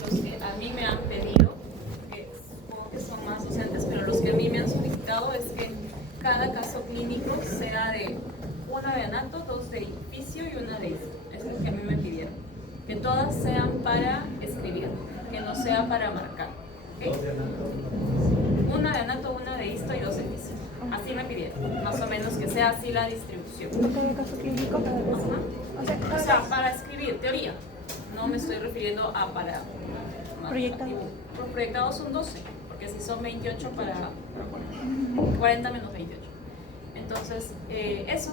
los que a mí me han pedido, supongo que son más docentes, pero los que a mí me han solicitado es que cada caso clínico sea de una de anato, dos de edificio y una de esto. Es lo que a mí me pidieron. Que todas sean para escribir, que no sea para marcar. ¿Okay? Una de anato, una de histo y dos de edificio. Así me pidieron, más o menos que sea así la distribución. ¿Cada caso clínico? Cada caso. O sea, para escribir, teoría. No me estoy refiriendo a para Proyectado. Los proyectados son 12, porque si son 28 para 40 menos 28. Entonces, eso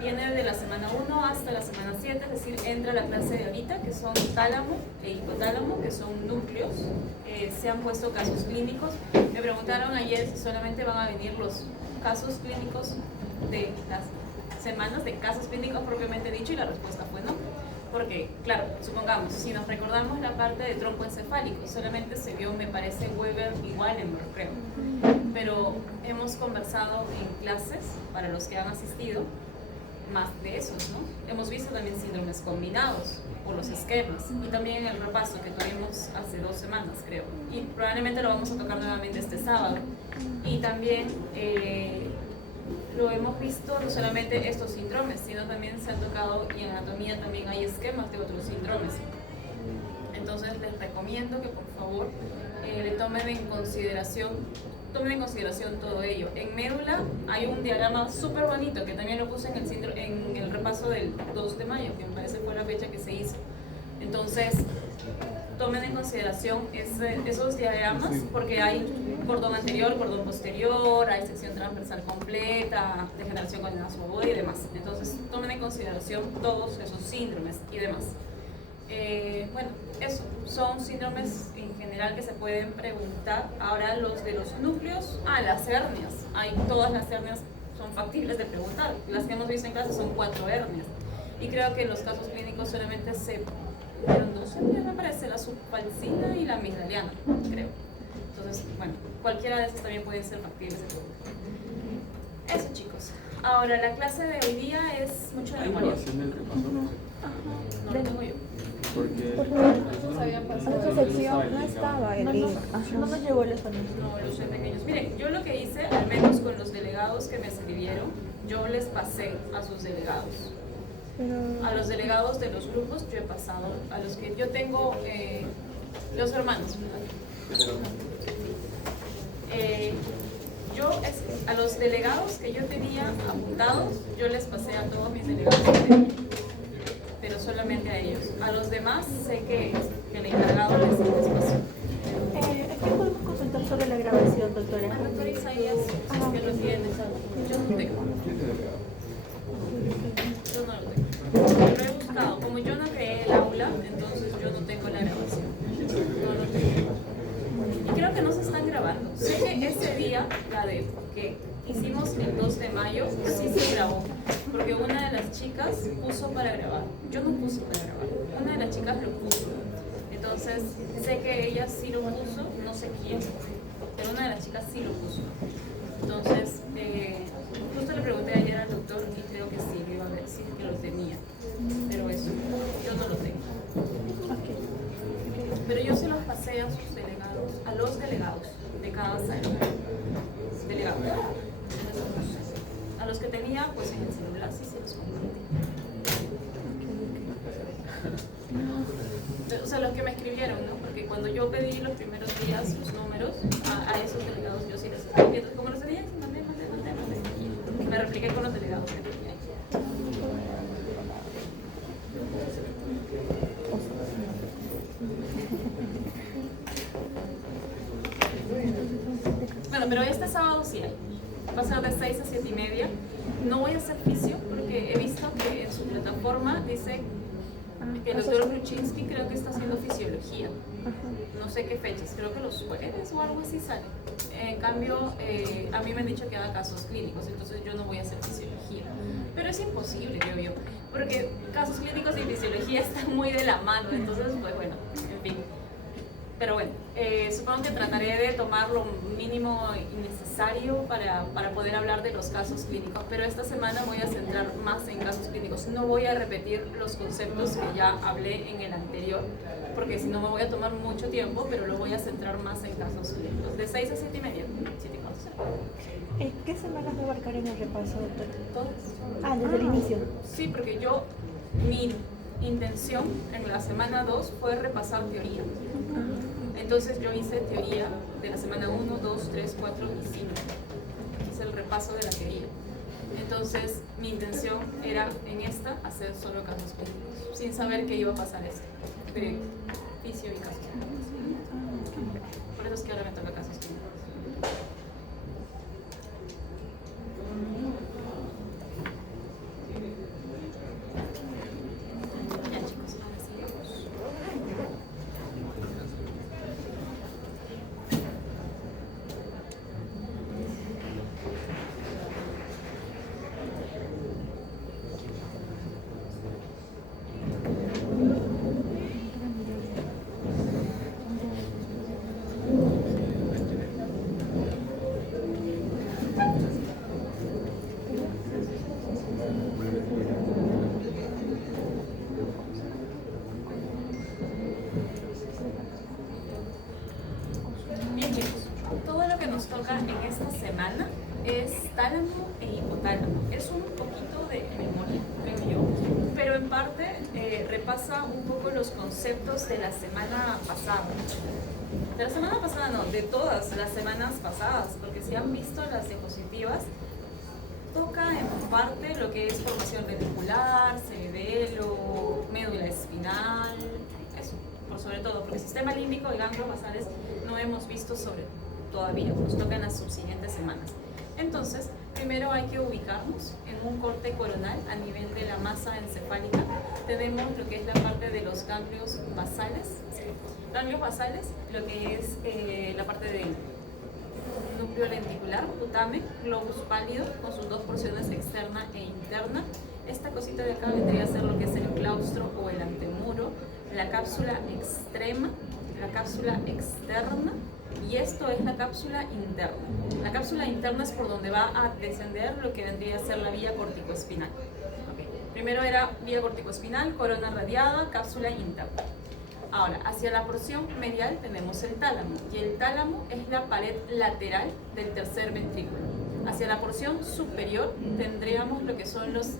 viene de la semana 1 hasta la semana 7, es decir, entra la clase de ahorita, que son tálamo e hipotálamo, que son núcleos. Se han puesto casos clínicos. Me preguntaron ayer si solamente van a venir los casos clínicos de las semanas de casos clínicos propiamente dicho, y la respuesta fue no. Porque, claro, supongamos, si nos recordamos la parte de tronco encefálico, solamente se vio, me parece, Weber y Wallenberg, creo. Pero hemos conversado en clases, para los que han asistido, más de esos, ¿no? Hemos visto también síndromes combinados por los esquemas, y también el repaso que tuvimos hace 2 semanas, creo. Y probablemente lo vamos a tocar nuevamente este sábado. Y también lo hemos visto no solamente estos síndromes, sino también se han tocado, y en anatomía también hay esquemas de otros síndromes. Entonces les recomiendo que por favor le tomen en consideración todo ello. En médula hay un diagrama súper bonito que también lo puse en el repaso del 2 de mayo, que me parece fue la fecha que se hizo. Entonces, tomen en consideración esos diagramas, porque hay cordón anterior, cordón posterior, hay sección transversal completa, degeneración con aguda y demás. Entonces, tomen en consideración todos esos síndromes y demás. Bueno, eso, son síndromes en general que se pueden preguntar. Ahora los de los núcleos, las hernias, todas las hernias son factibles de preguntar. Las que hemos visto en clase son 4 hernias. Y creo que en los casos clínicos solamente se vieron 2 hernias, me parece, la subfalcina y la amigdaliana, creo. Entonces, bueno, cualquiera de esas también pueden ser factibles de preguntar. Eso, chicos. Ahora, la clase de hoy día es mucho de memoria. No lo tengo yo. Porque Esa sección no estaba en link. No nos llegó el español. No, los pequeños. Miren, yo lo que hice, al menos con los delegados que me escribieron, yo les pasé a sus delegados. A los delegados de los grupos yo he pasado, a los que yo tengo, los hermanos, ¿verdad? A los delegados que yo tenía apuntados, yo les pasé a todos mis delegados, pero solamente a ellos. A los demás sé que el encargado les pasó. ¿Qué podemos consultar sobre la grabación, doctora? Doctor Isaías, si es que lo tiene, yo no tengo. Yo no lo tengo. Lo he buscado. Como yo no creé el aula, entonces yo no tengo la grabación. No lo tengo. Y creo que no se están grabando. Sé que ese día, la de que hicimos el 2 de mayo, sí se grabó. Porque una de las chicas puso para grabar. Yo no puse para grabar. Una de las chicas lo puso. Entonces, sé que ella sí lo puso, no sé quién. Pero una de las chicas sí lo puso. Entonces, justo le pregunté ayer al doctor y creo que sí, le iba a decir que lo tenía. Pero eso, yo no lo tengo. Pero yo se los pasé a sus delegados, a los delegados de cada sala. Delegados. A los que tenía, pues en el celular sí se los compartí. O sea, los que me escribieron, ¿no? Porque cuando yo pedí los primeros días sus números, a esos delegados yo sí les escribí. Entonces, como los tenía, mandé. Me repliqué con los delegados que tenía. Bueno, pero este sábado sí hay. Va a ser de 6 a 7 y media. No voy a hacer fisio porque he visto que en su plataforma dice que el doctor Bruczynski creo que está haciendo fisiología. No sé qué fechas, creo que los jueves o algo así sale. En cambio, a mí me han dicho que haga casos clínicos, entonces yo no voy a hacer fisiología. Pero es imposible, creo yo, porque casos clínicos y fisiología están muy de la mano, entonces, pues bueno, en fin. Pero bueno, supongo supongo que trataré de tomar lo mínimo necesario para poder hablar de los casos clínicos, pero esta semana voy a centrar más en casos clínicos. No voy a repetir los conceptos que ya hablé en el anterior, porque si no me voy a tomar mucho tiempo, pero lo voy a centrar más en casos clínicos. De 6 a 7 y media. 7 y cuarto será. ¿Qué semanas va a abarcar en el repaso, doctor? Todas. Desde el inicio. Sí, porque mi intención en la semana 2 fue repasar teoría. Entonces yo hice teoría de la semana 1, 2, 3, 4 y 5. Hice el repaso de la teoría. Entonces mi intención era en esta hacer solo casos clínicos, sin saber que iba a pasar esto, de fisio y casos clínicos. Por eso es que ahora me toca casos clínicos. Ya chicos, ahora sigamos. Bien chicos, todo lo que nos toca en esta semana es tálamo e hipotálamo. Es un poquito de memoria, creo yo, pero en parte repasa un poco los conceptos de la semana pasada. De la semana pasada no, de todas las semanas pasadas, porque si han visto las diapositivas, toca en parte lo que es formación reticular, cerebelo, médula espinal, eso, por sobre todo, porque sistema límbico y ganglios basales no hemos visto sobre todavía, nos toca en las subsiguientes semanas. Entonces, primero hay que ubicarnos en un corte coronal a nivel de la masa encefálica. Tenemos lo que es la parte de los ganglios basales. Ganglios basales, lo que es la parte del núcleo lenticular, putamen, globus pálido, con sus dos porciones externa e interna. Esta cosita de acá vendría a ser lo que es el claustro o el antemuro, la cápsula extrema, la cápsula externa, y esto es la cápsula interna. La cápsula interna es por donde va a descender lo que vendría a ser la vía corticoespinal. Okay. Primero era vía corticoespinal, corona radiada, cápsula interna. Ahora, hacia la porción medial tenemos el tálamo, y el tálamo es la pared lateral del tercer ventrículo. Hacia la porción superior tendríamos lo que son las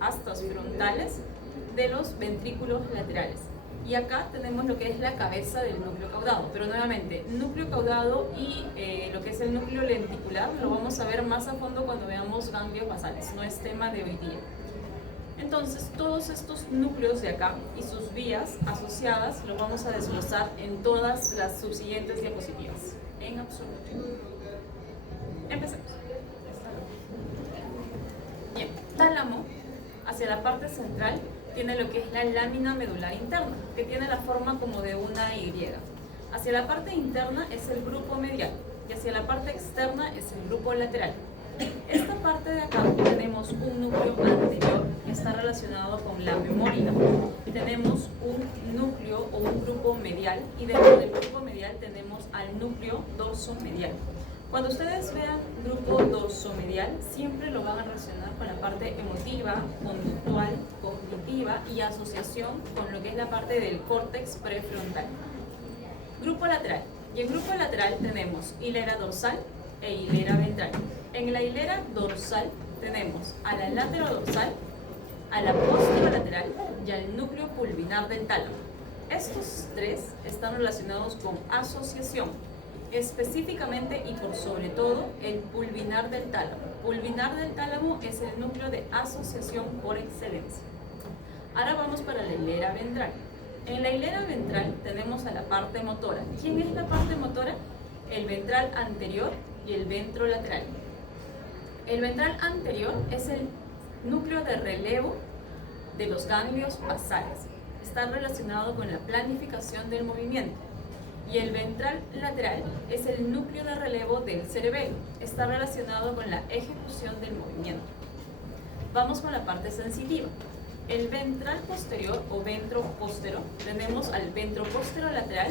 astas frontales de los ventrículos laterales. Y acá tenemos lo que es la cabeza del núcleo caudado, pero nuevamente, núcleo caudado y lo que es el núcleo lenticular lo vamos a ver más a fondo cuando veamos ganglios basales, no es tema de hoy día. Entonces, todos estos núcleos de acá y sus vías asociadas los vamos a desglosar en todas las subsiguientes diapositivas, en absoluto. Empecemos. Bien, tálamo, hacia la parte central, tiene lo que es la lámina medular interna, que tiene la forma como de una Y. Hacia la parte interna es el grupo medial y hacia la parte externa es el grupo lateral. Esta parte de acá tenemos un núcleo anterior que está relacionado con la memoria. Tenemos un núcleo o un grupo medial, y dentro del grupo medial tenemos al núcleo dorsomedial. Cuando ustedes vean grupo dorsomedial, siempre lo van a relacionar con la parte emotiva, conductual, cognitiva y asociación con lo que es la parte del córtex prefrontal. Grupo lateral. Y en grupo lateral tenemos hilera dorsal e hilera ventral. En la hilera dorsal tenemos a la laterodorsal, a la posterolateral y al núcleo pulvinar del tálamo. Estos tres están relacionados con asociación, específicamente y por sobre todo el pulvinar del tálamo. Pulvinar del tálamo es el núcleo de asociación por excelencia. Ahora vamos para la hilera ventral. En la hilera ventral tenemos a la parte motora. ¿Quién es la parte motora? El ventral anterior y el ventrolateral. El ventral anterior es el núcleo de relevo de los ganglios basales. Está relacionado con la planificación del movimiento. Y el ventral lateral es el núcleo de relevo del cerebelo. Está relacionado con la ejecución del movimiento. Vamos con la parte sensitiva. El ventral posterior o ventropóstero, tenemos al ventroposterolateral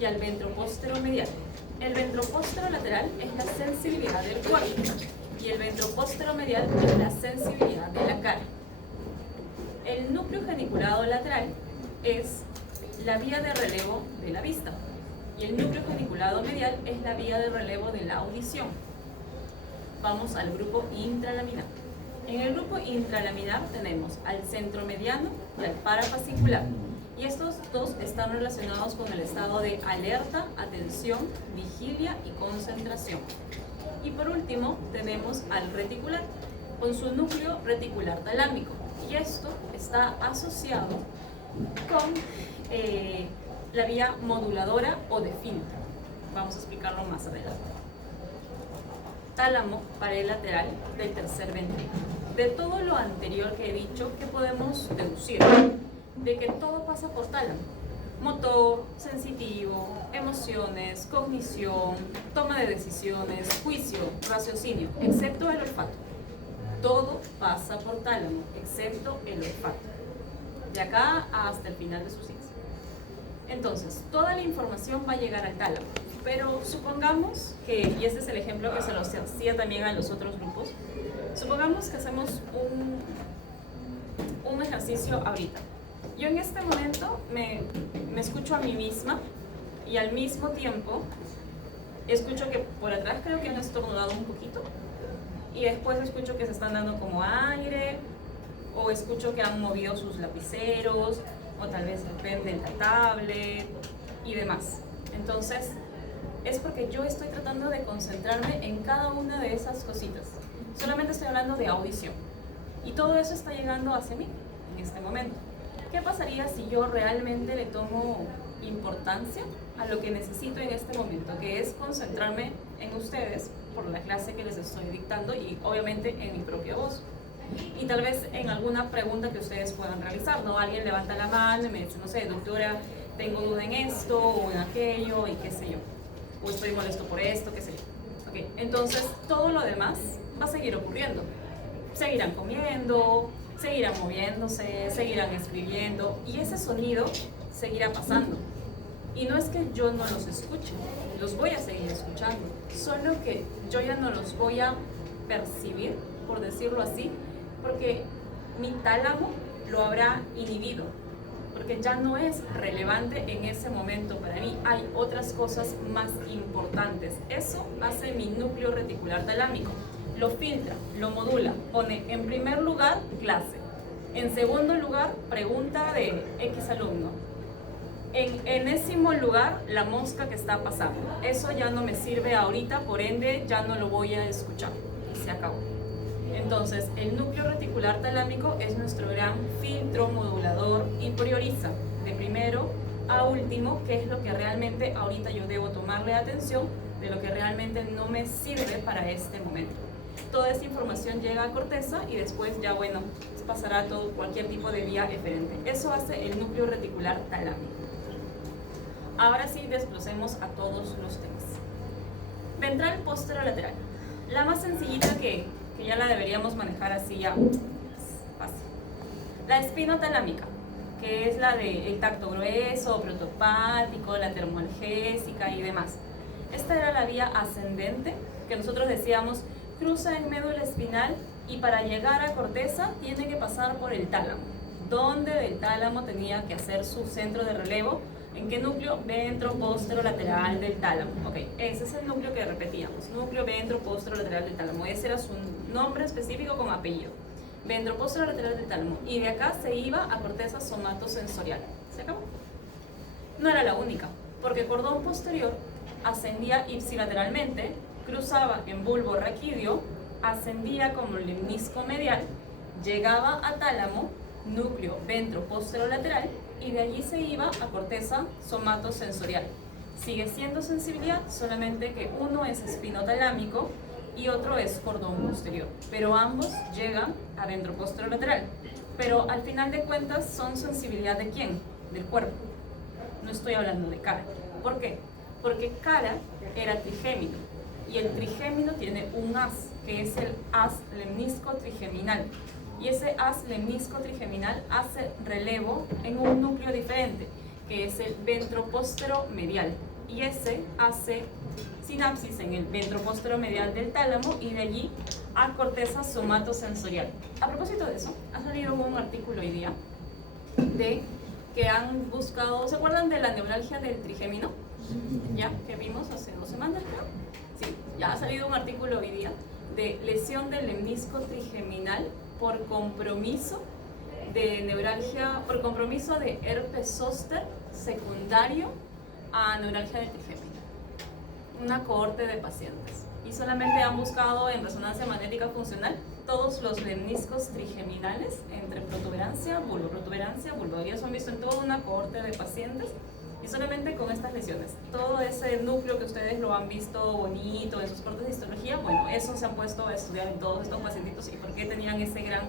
y al ventropóstero-medial. El ventropóstero-lateral es la sensibilidad del cuerpo y el ventropóstero-medial es la sensibilidad de la cara. El núcleo geniculado lateral es la vía de relevo de la vista y el núcleo geniculado medial es la vía de relevo de la audición. Vamos al grupo intralaminar. En el grupo intralaminar tenemos al centromediano y al parafascicular. Y estos dos están relacionados con el estado de alerta, atención, vigilia y concentración. Y por último tenemos al reticular, con su núcleo reticular talámico. Y esto está asociado con la vía moduladora o de filtro. Vamos a explicarlo más adelante. Tálamo, pared lateral del tercer ventrículo. De todo lo anterior que he dicho, ¿qué podemos deducir? De que todo pasa por tálamo. Motor, sensitivo, emociones, cognición, toma de decisiones, juicio, raciocinio, excepto el olfato. Todo pasa por tálamo, excepto el olfato. De acá hasta el final de su ciencia. Entonces, toda la información va a llegar al tálamo. Pero supongamos que, y este es el ejemplo que se los hacía también a los otros grupos, supongamos que hacemos un ejercicio ahorita. Yo en este momento me escucho a mí misma y al mismo tiempo escucho que por atrás creo que han estornudado un poquito y después escucho que se están dando como aire o escucho que han movido sus lapiceros o tal vez prenden la tablet y demás. Entonces, es porque yo estoy tratando de concentrarme en cada una de esas cositas. Solamente estoy hablando de audición. Y todo eso está llegando hacia mí en este momento. ¿Qué pasaría si yo realmente le tomo importancia a lo que necesito en este momento? Que es concentrarme en ustedes por la clase que les estoy dictando y obviamente en mi propia voz. Y tal vez en alguna pregunta que ustedes puedan realizar, ¿no? Alguien levanta la mano y me dice, no sé, doctora, tengo duda en esto o en aquello y qué sé yo. O estoy molesto por esto, qué sé yo. Okay. Entonces, todo lo demás va a seguir ocurriendo. Seguirán comiendo, seguirán moviéndose, seguirán escribiendo y ese sonido seguirá pasando. Y no es que yo no los escuche, los voy a seguir escuchando, solo que yo ya no los voy a percibir, por decirlo así, porque mi tálamo lo habrá inhibido, porque ya no es relevante en ese momento para mí. Hay otras cosas más importantes. Eso hace mi núcleo reticular talámico. Lo filtra, lo modula, pone en primer lugar clase, en segundo lugar pregunta de X alumno, en enésimo lugar la mosca que está pasando. Eso ya no me sirve ahorita, por ende ya no lo voy a escuchar y se acabó. Entonces, el núcleo reticular talámico es nuestro gran filtro modulador y prioriza de primero a último qué es lo que realmente ahorita yo debo tomarle atención, de lo que realmente no me sirve para este momento. Toda esta información llega a corteza y después ya, bueno, pasará a todo, cualquier tipo de vía eferente. Eso hace el núcleo reticular talámico. Ahora sí, desglosemos a todos los temas. Ventral posterolateral. La más sencillita que ya la deberíamos manejar así ya fácil. La espinotalámica, que es la del tacto grueso, protopático, la termoalgésica y demás. Esta era la vía ascendente que nosotros decíamos cruza en médula espinal y para llegar a corteza tiene que pasar por el tálamo, donde del tálamo tenía que hacer su centro de relevo. ¿En qué núcleo? Ventro-posterolateral del tálamo. Ok, ese es el núcleo que repetíamos. Núcleo ventro-posterolateral del tálamo. Ese era su nombre específico con apellido. Ventro-posterolateral del tálamo. Y de acá se iba a corteza somatosensorial. ¿Se acabó? No era la única, porque el cordón posterior ascendía ipsilateralmente, cruzaba en bulbo raquídeo, ascendía como lemnisco medial, llegaba a tálamo, núcleo ventro-posterolateral, y de allí se iba a corteza somatosensorial. Sigue siendo sensibilidad, solamente que uno es espinotalámico y otro es cordón posterior, pero ambos llegan a ventro-posterolateral. Pero al final de cuentas son sensibilidad ¿de quién? Del cuerpo. No estoy hablando de cara. ¿Por qué? Porque cara era trigémino y el trigémino tiene un as, que es el as lemnisco trigeminal. Y ese as lemnisco trigeminal hace relevo en un núcleo diferente, que es el ventropóstero medial, y ese hace sinapsis en el ventropóstero medial del tálamo y de allí a corteza somatosensorial. A propósito de eso, ha salido un artículo hoy día de que han buscado, ¿se acuerdan de la neuralgia del trigémino? Ya, que vimos hace 2 semanas, creo. Sí, ya ha salido un artículo hoy día de lesión del lemnisco trigeminal por compromiso de neuralgia, por compromiso de herpes zóster secundario a neuralgia del trigémino. Una cohorte de pacientes. Y solamente han buscado en resonancia magnética funcional todos los lemniscos trigeminales entre protuberancia, bulbo. Y eso han visto en toda una cohorte de pacientes. Y solamente con estas lesiones, todo ese núcleo que ustedes lo han visto bonito en sus cortes de histología, bueno, eso se han puesto a estudiar en todos estos pacientitos y por qué tenían ese gran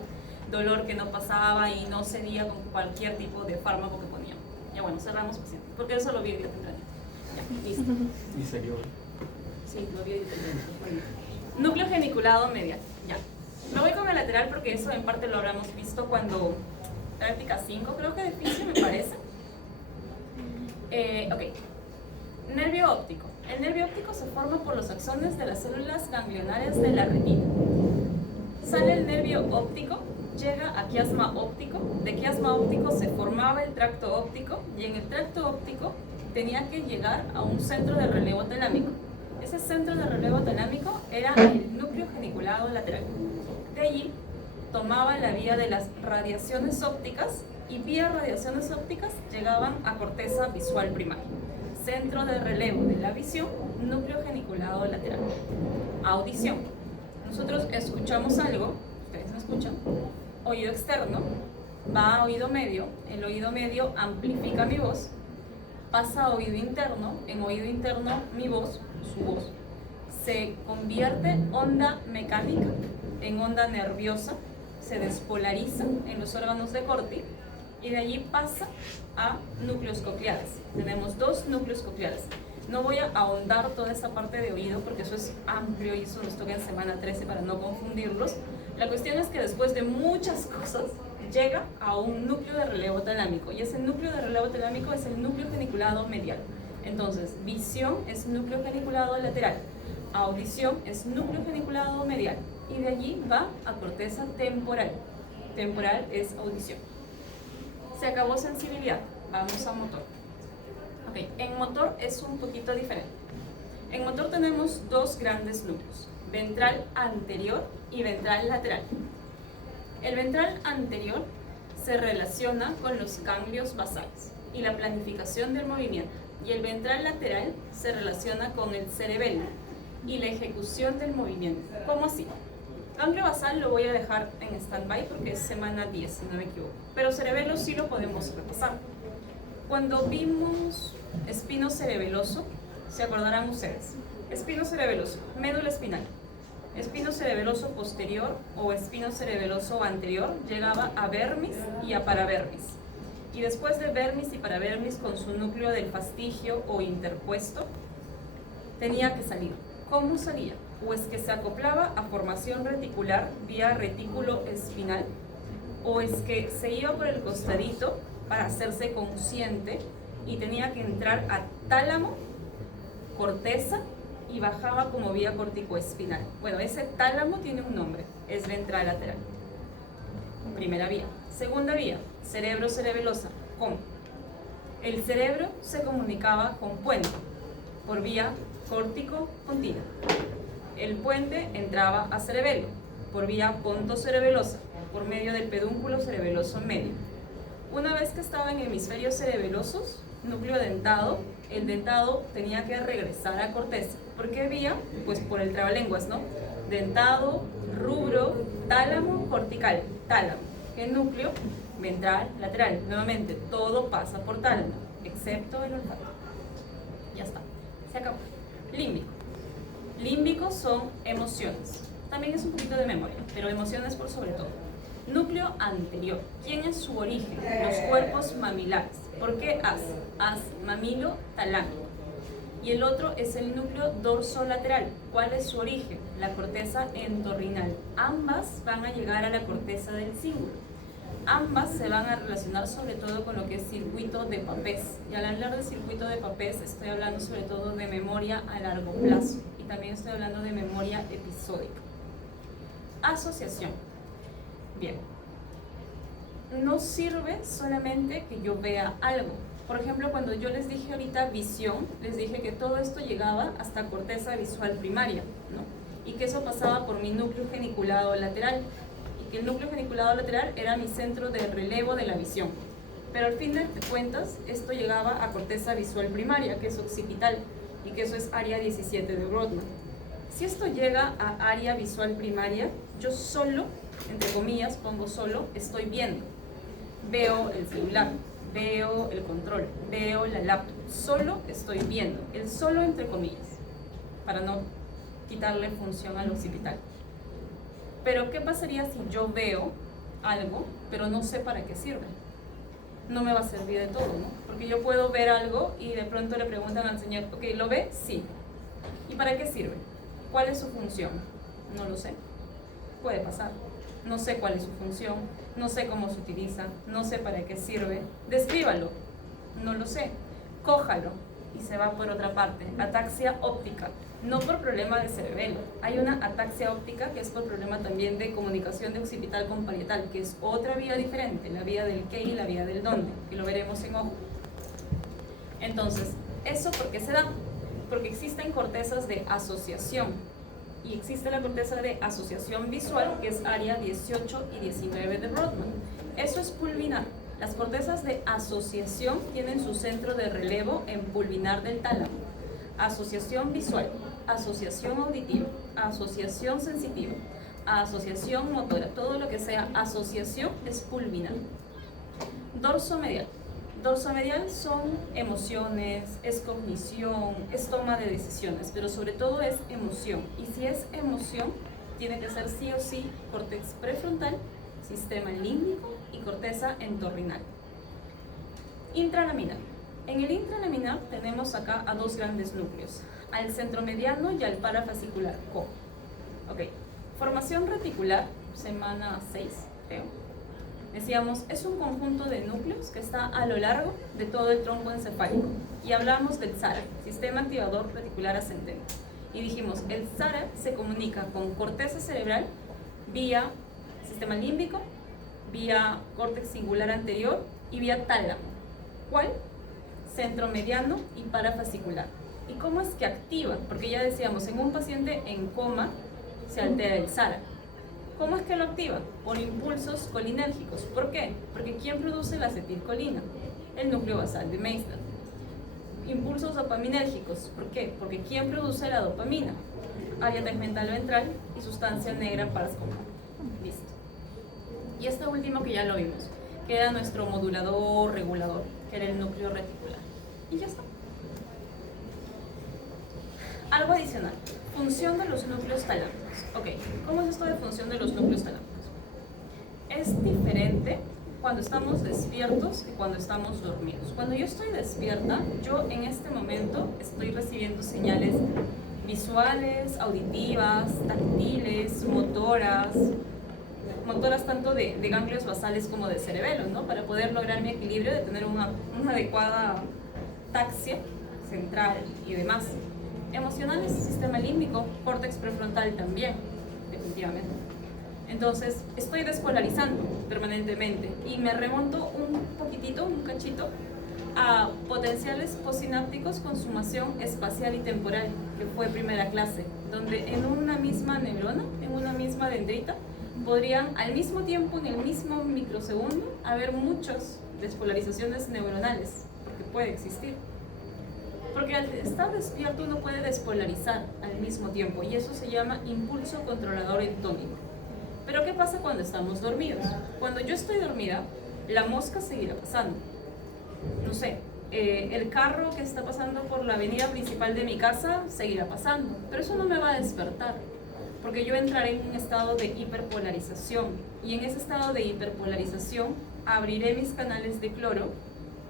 dolor que no pasaba y no cedía con cualquier tipo de fármaco que ponían. Ya bueno, cerramos pacientes, porque eso lo vi el día tempranito. Ya, listo. ¿Y serio? Sí, lo vi el día tempranito. Núcleo geniculado medial, ya. Me voy con el lateral porque eso en parte lo habremos visto cuando práctica 5, creo que de fisio me parece. Ok, nervio óptico. El nervio óptico se forma por los axones de las células ganglionares de la retina. Sale el nervio óptico, llega a quiasma óptico. De quiasma óptico se formaba el tracto óptico y en el tracto óptico tenía que llegar a un centro de relevo talámico. Ese centro de relevo talámico era el núcleo geniculado lateral. De allí tomaba la vía de las radiaciones ópticas y vía radiaciones ópticas llegaban a corteza visual primaria. Centro de relevo de la visión, núcleo geniculado lateral. Audición. Nosotros escuchamos algo, ustedes me escuchan, oído externo, va a oído medio, el oído medio amplifica mi voz, pasa a oído interno, en oído interno mi voz, su voz, se convierte onda mecánica en onda nerviosa, se despolariza en los órganos de Corti y de allí pasa a núcleos cocleares. Tenemos 2 núcleos cocleares. No voy a ahondar toda esta parte de oído porque eso es amplio y eso nos toca en semana 13 para no confundirlos. La cuestión es que después de muchas cosas llega a un núcleo de relevo talámico y ese núcleo de relevo talámico es el núcleo geniculado medial. Entonces, visión es núcleo geniculado lateral, audición es núcleo geniculado medial y de allí va a corteza temporal. Temporal es audición. Se acabó sensibilidad, vamos a motor. Okay. En motor es un poquito diferente. En motor tenemos 2 grandes núcleos, ventral anterior y ventral lateral. El ventral anterior se relaciona con los ganglios basales y la planificación del movimiento, y el ventral lateral se relaciona con el cerebelo y la ejecución del movimiento. ¿Cómo así? Ganglio basal lo voy a dejar en stand-by porque es semana 10, si no me equivoco, pero cerebelo sí lo podemos repasar. Cuando vimos espino cerebeloso, se acordarán ustedes. Espino cerebeloso, médula espinal. Espino cerebeloso posterior o espino cerebeloso anterior llegaba a vermis y a paravermis. Y después de vermis y paravermis con su núcleo del fastigio o interpuesto, tenía que salir. ¿Cómo salía? O es que se acoplaba a formación reticular vía retículo espinal, o es que se iba por el costadito para hacerse consciente y tenía que entrar a tálamo, corteza y bajaba como vía corticoespinal. Bueno, ese tálamo tiene un nombre, es ventral lateral. Primera vía. Segunda vía, cerebro cerebelosa. ¿Cómo? El cerebro se comunicaba con puente por vía córtico-continua. El puente entraba a cerebelo por vía pontocerebelosa, por medio del pedúnculo cerebeloso medio. Una vez que estaba en hemisferios cerebelosos, núcleo dentado, el dentado tenía que regresar a corteza. ¿Por qué vía? Pues por el trabalenguas, ¿no? Dentado, rubro, tálamo, cortical. Tálamo. ¿Qué núcleo? Ventral, lateral. Nuevamente, todo pasa por tálamo, excepto el olfato. Ya está. Se acabó. Límbico. Límbicos son emociones. También es un poquito de memoria, pero emociones por sobre todo. Núcleo anterior. ¿Quién es su origen? Los cuerpos mamilares. ¿Por qué as? As, mamilo, talámico. Y el otro es el núcleo dorsolateral. ¿Cuál es su origen? La corteza entorrinal. Ambas van a llegar a la corteza del cíngulo. Ambas se van a relacionar sobre todo con lo que es circuito de Papez. Y al hablar de circuito de Papez estoy hablando sobre todo de memoria a largo plazo y también estoy hablando de memoria episódica. Asociación. Bien. No sirve solamente que yo vea algo. Por ejemplo, cuando yo les dije ahorita visión, les dije que todo esto llegaba hasta corteza visual primaria, ¿no? Y que eso pasaba por mi núcleo geniculado lateral. Que el núcleo geniculado lateral era mi centro de relevo de la visión. Pero al fin de cuentas, esto llegaba a corteza visual primaria, que es occipital, y que eso es área 17 de Brodmann. Si esto llega a área visual primaria, yo solo, entre comillas, pongo solo, estoy viendo. Veo el celular, veo el control, veo la laptop, solo estoy viendo. El solo entre comillas, para no quitarle función al occipital. Pero ¿qué pasaría si yo veo algo, pero no sé para qué sirve? No me va a servir de todo, ¿no? Porque yo puedo ver algo y de pronto le preguntan al señor, ok, ¿lo ve? Sí. ¿Y para qué sirve? ¿Cuál es su función? No lo sé. Puede pasar. No sé cuál es su función, no sé cómo se utiliza, no sé para qué sirve. Descríbalo. No lo sé. Cójalo y se va por otra parte. Ataxia óptica. No por problema de cerebelo. Hay una ataxia óptica que es por problema también de comunicación de occipital con parietal, que es otra vía diferente, la vía del qué y la vía del dónde, que lo veremos en ojo. Entonces, ¿eso por qué se da? Porque existen cortezas de asociación y existe la corteza de asociación visual, que es área 18 y 19 de Brodmann. Eso es pulvinar. Las cortezas de asociación tienen su centro de relevo en pulvinar del tálamo. Asociación visual, asociación auditiva, asociación sensitiva, asociación motora, todo lo que sea asociación es pulvinar. Dorso medial. Dorso medial son emociones, es cognición, es toma de decisiones, pero sobre todo es emoción. Y si es emoción, tiene que ser sí o sí córtex prefrontal, sistema límbico y corteza entorrinal. Intralaminar. En el intralaminar tenemos acá a dos grandes núcleos, al centromediano y al parafascicular, CO. Ok, formación reticular, semana 6, creo. Decíamos, es un conjunto de núcleos que está a lo largo de todo el tronco encefálico. Y hablamos del SARA, Sistema Activador Reticular Ascendente. Y dijimos, el SARA se comunica con corteza cerebral vía sistema límbico, vía córtex singular anterior y vía tálamo. ¿Cuál? Centromediano y parafascicular. ¿Y cómo es que activa? Porque ya decíamos, en un paciente en coma se altera el SARA. ¿Cómo es que lo activa? Por impulsos colinérgicos. ¿Por qué? Porque ¿quién produce la acetilcolina? El núcleo basal de Maitland. Impulsos dopaminérgicos. ¿Por qué? Porque ¿quién produce la dopamina? Área tegmental ventral y sustancia negra parascópica. Listo. Y este último que ya lo vimos, que era nuestro modulador regulador, que era el núcleo reticular. Y ya está. Algo adicional. Función de los núcleos talámicos. Ok, ¿cómo es esto de función de los núcleos talámicos? Es diferente cuando estamos despiertos que cuando estamos dormidos. Cuando yo estoy despierta, yo en este momento estoy recibiendo señales visuales, auditivas, táctiles, motoras tanto de ganglios basales como de cerebelo, ¿no? Para poder lograr mi equilibrio de tener una adecuada taxia central y demás. Emocionales, sistema límbico, córtex prefrontal también, definitivamente. Entonces, estoy despolarizando permanentemente y me remonto un poquitito, un cachito, a potenciales postsinápticos con sumación espacial y temporal, que fue primera clase, donde en una misma neurona, en una misma dendrita, podrían al mismo tiempo, en el mismo microsegundo, haber muchas despolarizaciones neuronales, porque puede existir. Porque al estar despierto uno puede despolarizar al mismo tiempo y eso se llama impulso controlador entónico. Pero ¿qué pasa cuando estamos dormidos? Cuando yo estoy dormida, la mosca seguirá pasando. No sé, el carro que está pasando por la avenida principal de mi casa seguirá pasando, pero eso no me va a despertar, porque yo entraré en un estado de hiperpolarización y en ese estado de hiperpolarización abriré mis canales de cloro,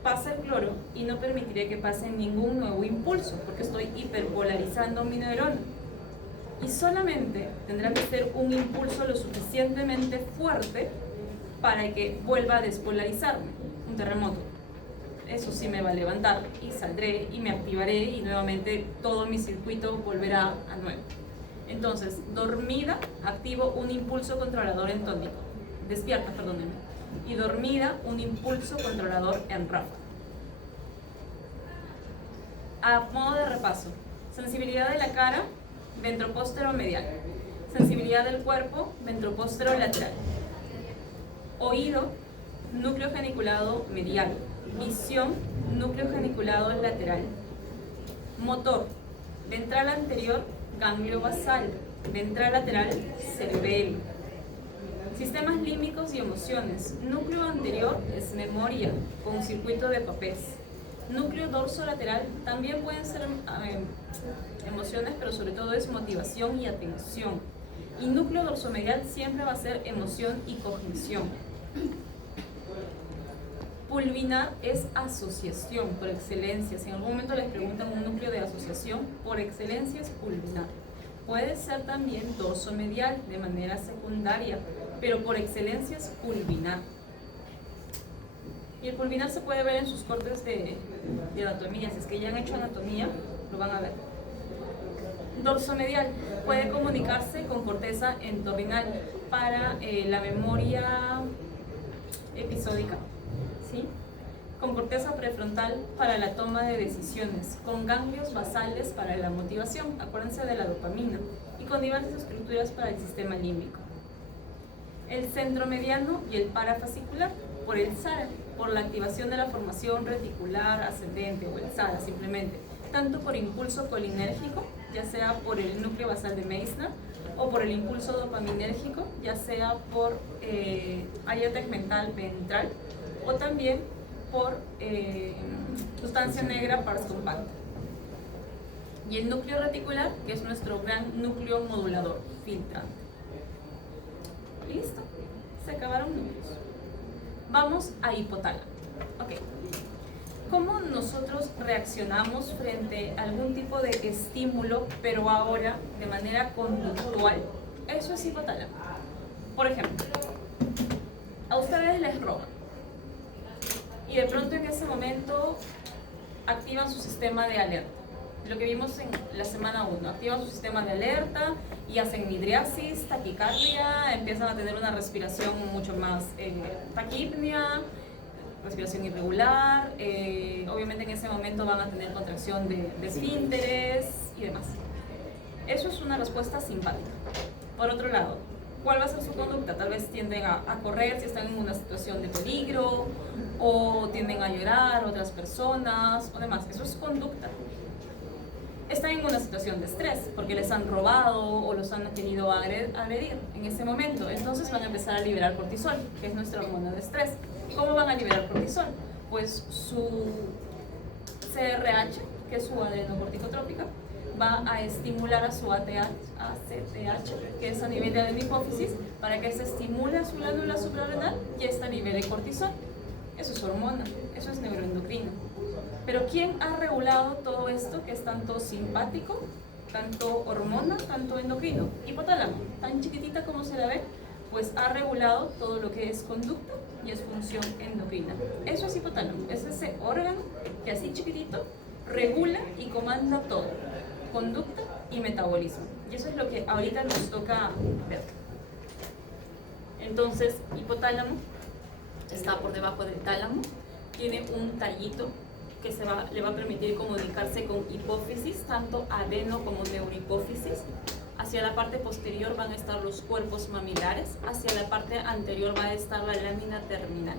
pasa el cloro y no permitiré que pase ningún nuevo impulso porque estoy hiperpolarizando mi neurona. Y solamente tendrá que ser un impulso lo suficientemente fuerte para que vuelva a despolarizarme, un terremoto. Eso sí me va a levantar y saldré y me activaré y nuevamente todo mi circuito volverá a nuevo. Entonces, dormida, activo un impulso controlador en tónico. Despierta, perdónenme. Y dormida, un impulso controlador en ráfaga. A modo de repaso, sensibilidad de la cara, ventropóstero medial. Sensibilidad del cuerpo, ventropóstero lateral. Oído, núcleo geniculado medial. Visión, núcleo geniculado lateral. Motor, ventral anterior, ganglio basal. Ventral lateral, cerebelo. Sistemas límbicos y emociones. Núcleo anterior es memoria, con circuito de Papez. Núcleo dorsolateral también pueden ser emociones, pero sobre todo es motivación y atención. Y núcleo dorsomedial siempre va a ser emoción y cognición. Pulvinar es asociación por excelencia. Si en algún momento les preguntan un núcleo de asociación, por excelencia es pulvinar. Puede ser también dorsomedial de manera secundaria, pero por excelencia es pulvinar. Y el pulvinar se puede ver en sus cortes de anatomía. Si es que ya han hecho anatomía, lo van a ver. Dorsomedial puede comunicarse con corteza entorrinal para la memoria episódica, ¿sí? Con corteza prefrontal para la toma de decisiones, con ganglios basales para la motivación, acuérdense de la dopamina, y con diversas estructuras para el sistema límbico. El centromediano y el parafascicular por el SARA, por la activación de la formación reticular ascendente o el SARA simplemente, tanto por impulso colinérgico, ya sea por el núcleo basal de Meissner, o por el impulso dopaminérgico, ya sea por área tegmental ventral, o también por sustancia negra pars compacta. Y el núcleo reticular, que es nuestro gran núcleo modulador, filtrante. Y listo, se acabaron núcleos. Vamos a hipotálamo. Ok. ¿Cómo nosotros reaccionamos frente a algún tipo de estímulo, pero ahora de manera conductual? Eso es hipotálamo. Por ejemplo, a ustedes les roban y de pronto en ese momento activan su sistema de alerta. Lo que vimos en la semana 1, activan su sistema de alerta y hacen midriasis, taquicardia, empiezan a tener una respiración mucho más taquipnea, respiración irregular, obviamente en ese momento van a tener contracción de esfínteres y demás. Eso es una respuesta simpática. Por otro lado, ¿cuál va a ser su conducta? Tal vez tienden a correr si están en una situación de peligro, o tienden a llorar otras personas o demás. Eso es conducta. Están en una situación de estrés porque les han robado o los han querido agredir en ese momento. Entonces van a empezar a liberar cortisol, que es nuestra hormona de estrés. ¿Cómo van a liberar cortisol? Pues su CRH, que es su adrenocorticotrópica, va a estimular a su ACTH, que es a nivel de la hipófisis, para que se estimule a su glándula suprarrenal y esta libere cortisol. Eso es hormona, eso es neuroendocrino. Pero ¿quién ha regulado todo esto que es tanto simpático, tanto hormona, tanto endocrino? Hipotálamo, tan chiquitita como se la ve, pues ha regulado todo lo que es conducta y es función endocrina. Eso es hipotálamo, es ese órgano que así chiquitito regula y comanda todo, conducta y metabolismo. Y eso es lo que ahorita nos toca ver. Entonces, hipotálamo está por debajo del tálamo, tiene un tallito que le va a permitir comunicarse con hipófisis, tanto adeno como neurohipófisis. Hacia la parte posterior van a estar los cuerpos mamilares, hacia la parte anterior va a estar la lámina terminal.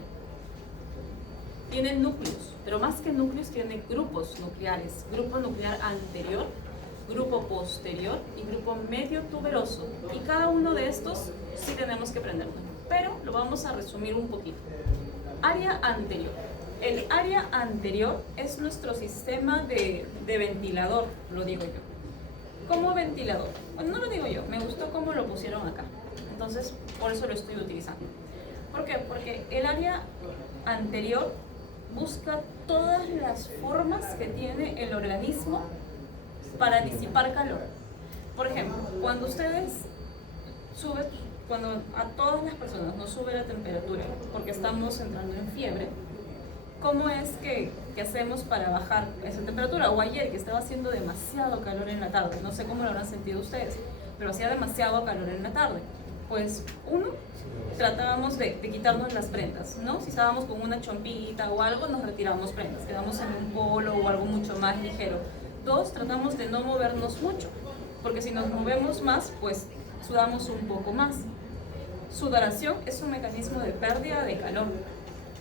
Tiene núcleos, pero más que núcleos tiene grupos nucleares, grupo nuclear anterior, grupo posterior y grupo medio tuberoso. Y cada uno de estos sí tenemos que aprenderlo, pero lo vamos a resumir un poquito. Área anterior. El área anterior es nuestro sistema de ventilador, lo digo yo. ¿Cómo ventilador? Bueno, no lo digo yo, me gustó cómo lo pusieron acá. Entonces, por eso lo estoy utilizando. ¿Por qué? Porque el área anterior busca todas las formas que tiene el organismo para disipar calor. Por ejemplo, cuando ustedes cuando a todas las personas nos sube la temperatura porque estamos entrando en fiebre, ¿cómo es que hacemos para bajar esa temperatura? O ayer que estaba haciendo demasiado calor en la tarde, no sé cómo lo habrán sentido ustedes, pero hacía demasiado calor en la tarde. Pues uno, tratábamos de quitarnos las prendas, ¿no? Si estábamos con una chompita o algo, nos retirábamos prendas, quedamos en un polo o algo mucho más ligero. Dos, tratamos de no movernos mucho, porque si nos movemos más, pues sudamos un poco más. Sudoración es un mecanismo de pérdida de calor.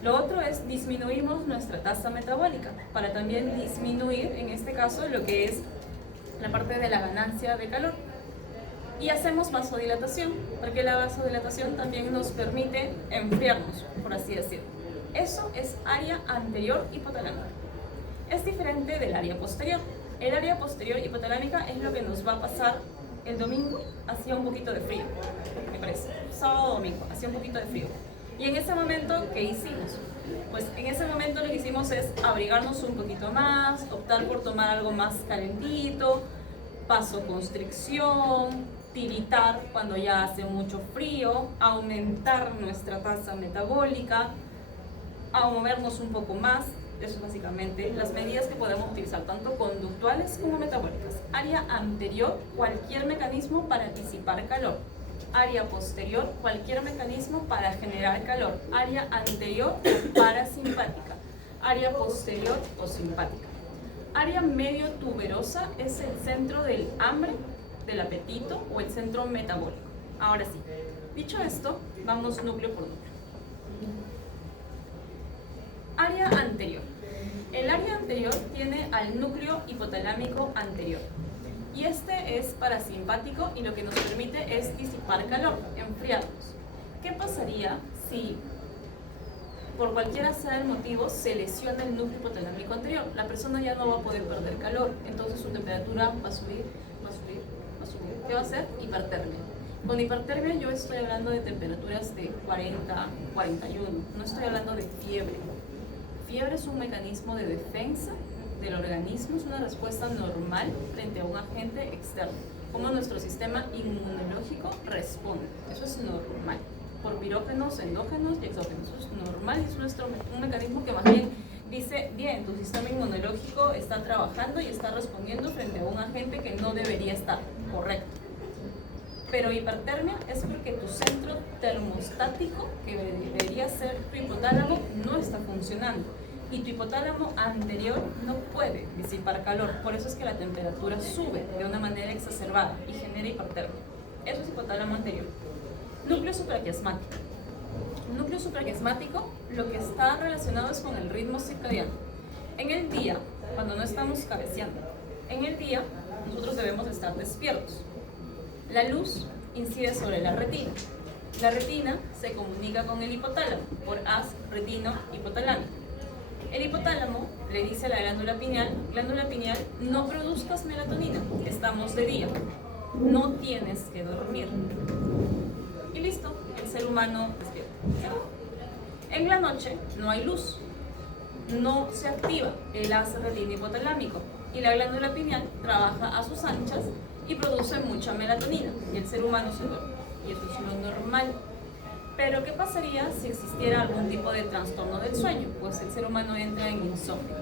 Lo otro es disminuimos nuestra tasa metabólica para también disminuir, en este caso, lo que es la parte de la ganancia de calor. Y hacemos vasodilatación, porque la vasodilatación también nos permite enfriarnos, por así decirlo. Eso es área anterior hipotalámica. Es diferente del área posterior. El área posterior hipotalámica es lo que nos va a pasar el domingo, hacía un poquito de frío, me parece. Sábado o domingo, hacía un poquito de frío. Y en ese momento, ¿qué hicimos? Pues en ese momento lo que hicimos es abrigarnos un poquito más, optar por tomar algo más calentito, vasoconstricción, tiritar cuando ya hace mucho frío, aumentar nuestra tasa metabólica, a movernos un poco más. Eso es básicamente las medidas que podemos utilizar, tanto conductuales como metabólicas. Área anterior, cualquier mecanismo para disipar calor. Área posterior, cualquier mecanismo para generar calor. Área anterior, parasimpática. Área posterior o simpática. Área medio tuberosa es el centro del hambre, del apetito o el centro metabólico. Ahora sí, dicho esto, vamos núcleo por núcleo. Área anterior. El área anterior tiene al núcleo hipotalámico anterior. Y este es parasimpático y lo que nos permite es disipar calor, enfriarnos. ¿Qué pasaría si por cualquiera sea el motivo se lesiona el núcleo hipotalámico anterior? La persona ya no va a poder perder calor, entonces su temperatura va a subir, va a subir, va a subir. ¿Qué va a hacer? Hipertermia. Con hipertermia yo estoy hablando de temperaturas de 40, 41, no estoy hablando de fiebre. Fiebre es un mecanismo de defensa del organismo, es una respuesta normal frente a un agente externo. Cómo nuestro sistema inmunológico responde. Eso es normal. Por pirógenos, endógenos y exógenos. Eso es normal, es un mecanismo que más bien dice, bien, tu sistema inmunológico está trabajando y está respondiendo frente a un agente que no debería estar, correcto. Pero hipertermia es porque tu centro termostático, que debería ser tu hipotálamo, no está funcionando. Y tu hipotálamo anterior no puede disipar calor. Por eso es que la temperatura sube de una manera exacerbada y genera hipertermia. Eso es hipotálamo anterior. Núcleo supraquiasmático. Núcleo supraquiasmático lo que está relacionado es con el ritmo circadiano. En el día, cuando no estamos cabeceando, en el día nosotros debemos estar despiertos. La luz incide sobre la retina. La retina se comunica con el hipotálamo por haz retino-hipotalámico. El hipotálamo le dice a la glándula pineal, no produzcas melatonina, estamos de día, no tienes que dormir. Y listo, el ser humano despierta. En la noche no hay luz, no se activa el haz retino-hipotalámico y la glándula pineal trabaja a sus anchas y produce mucha melatonina y el ser humano se duerme. Y eso es lo normal. Pero ¿qué pasaría si existiera algún tipo de trastorno del sueño? Pues el ser humano entra en insomnio.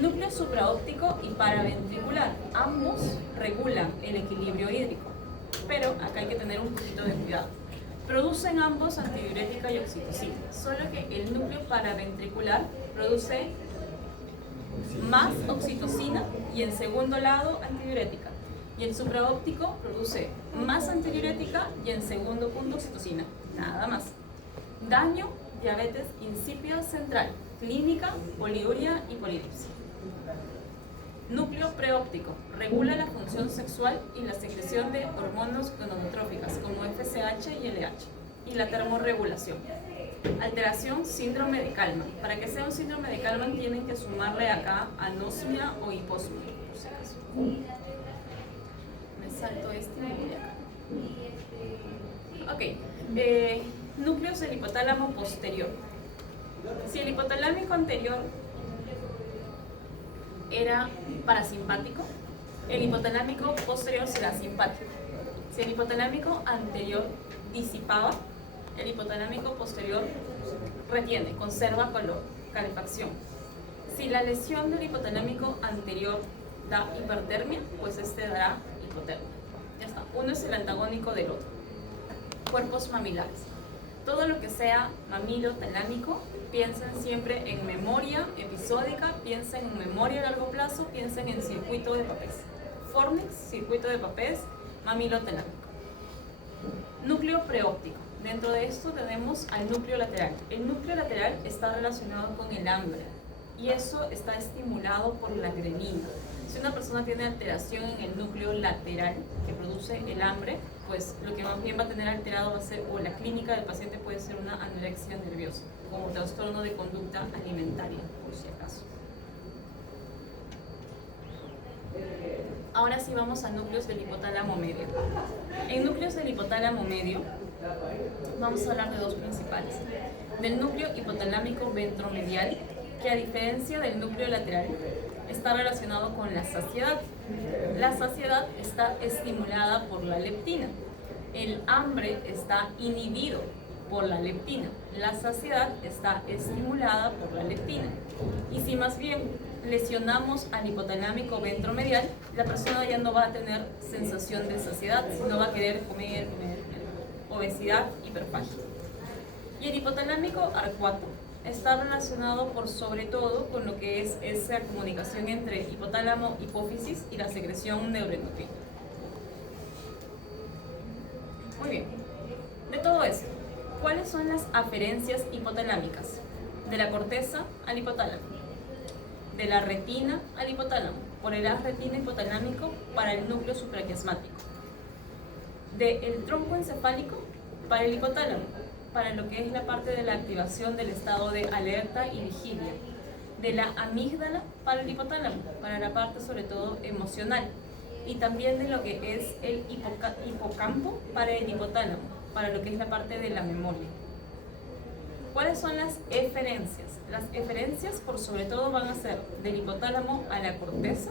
Núcleo supraóptico y paraventricular. Ambos regulan el equilibrio hídrico. Pero acá hay que tener un poquito de cuidado. Producen ambos antidiurética y oxitocina. Solo que el núcleo paraventricular produce más oxitocina y en segundo lado antidiurética. Y el supraóptico produce más antidiurética y en segundo punto oxitocina. Nada más. Daño, diabetes insípida central, clínica, poliuria y polidipsia. Núcleo preóptico. Regula la función sexual y la secreción de hormonas gonadotróficas como FSH y LH. Y la termorregulación. Alteración, síndrome de Kallmann. Para que sea un síndrome de Kallmann tienen que sumarle acá anosmia o hiposmia, por si acaso. Me salto este y voy acá. Ok, núcleos del hipotálamo posterior. Si el hipotalámico anterior era parasimpático, el hipotalámico posterior será simpático. Si el hipotalámico anterior disipaba, el hipotalámico posterior retiene, conserva color, calefacción. Si la lesión del hipotalámico anterior da hipertermia, pues este dará hipotermia. Ya está, uno es el antagónico del otro. Cuerpos mamilares. Todo lo que sea mamilo talámico, piensen siempre en memoria episódica, piensen en memoria a largo plazo, piensen en circuito de Papez. Fornix, circuito de Papez, mamilo talámico. Núcleo preóptico. Dentro de esto tenemos al núcleo lateral. El núcleo lateral está relacionado con el hambre y eso está estimulado por la grelina. Si una persona tiene alteración en el núcleo lateral que produce el hambre, pues lo que más bien va a tener alterado va a ser, o la clínica del paciente puede ser una anorexia nerviosa, como trastorno de conducta alimentaria, por si acaso. Ahora sí vamos a núcleos del hipotálamo medio. En núcleos del hipotálamo medio vamos a hablar de dos principales. Del núcleo hipotalámico ventromedial, que a diferencia del núcleo lateral, está relacionado con la saciedad. La saciedad está estimulada por la leptina. El hambre está inhibido por la leptina. La saciedad está estimulada por la leptina. Y si más bien lesionamos al hipotalámico ventromedial, la persona ya no va a tener sensación de saciedad, sino va a querer comer. Obesidad, hiperfagia. Y el hipotalámico arcuato está relacionado por sobre todo con lo que es esa comunicación entre hipotálamo, hipófisis y la secreción neuroendocrina. Muy bien. De todo esto, ¿cuáles son las aferencias hipotalámicas? De la corteza al hipotálamo, de la retina al hipotálamo, por el haz retina hipotalámico para el núcleo supraquiasmático, del tronco encefálico para el hipotálamo, para lo que es la parte de la activación del estado de alerta y vigilia, de la amígdala para el hipotálamo, para la parte sobre todo emocional, y también de lo que es el hipocampo para el hipotálamo, para lo que es la parte de la memoria. ¿Cuáles son las eferencias? Las eferencias por sobre todo van a ser del hipotálamo a la corteza,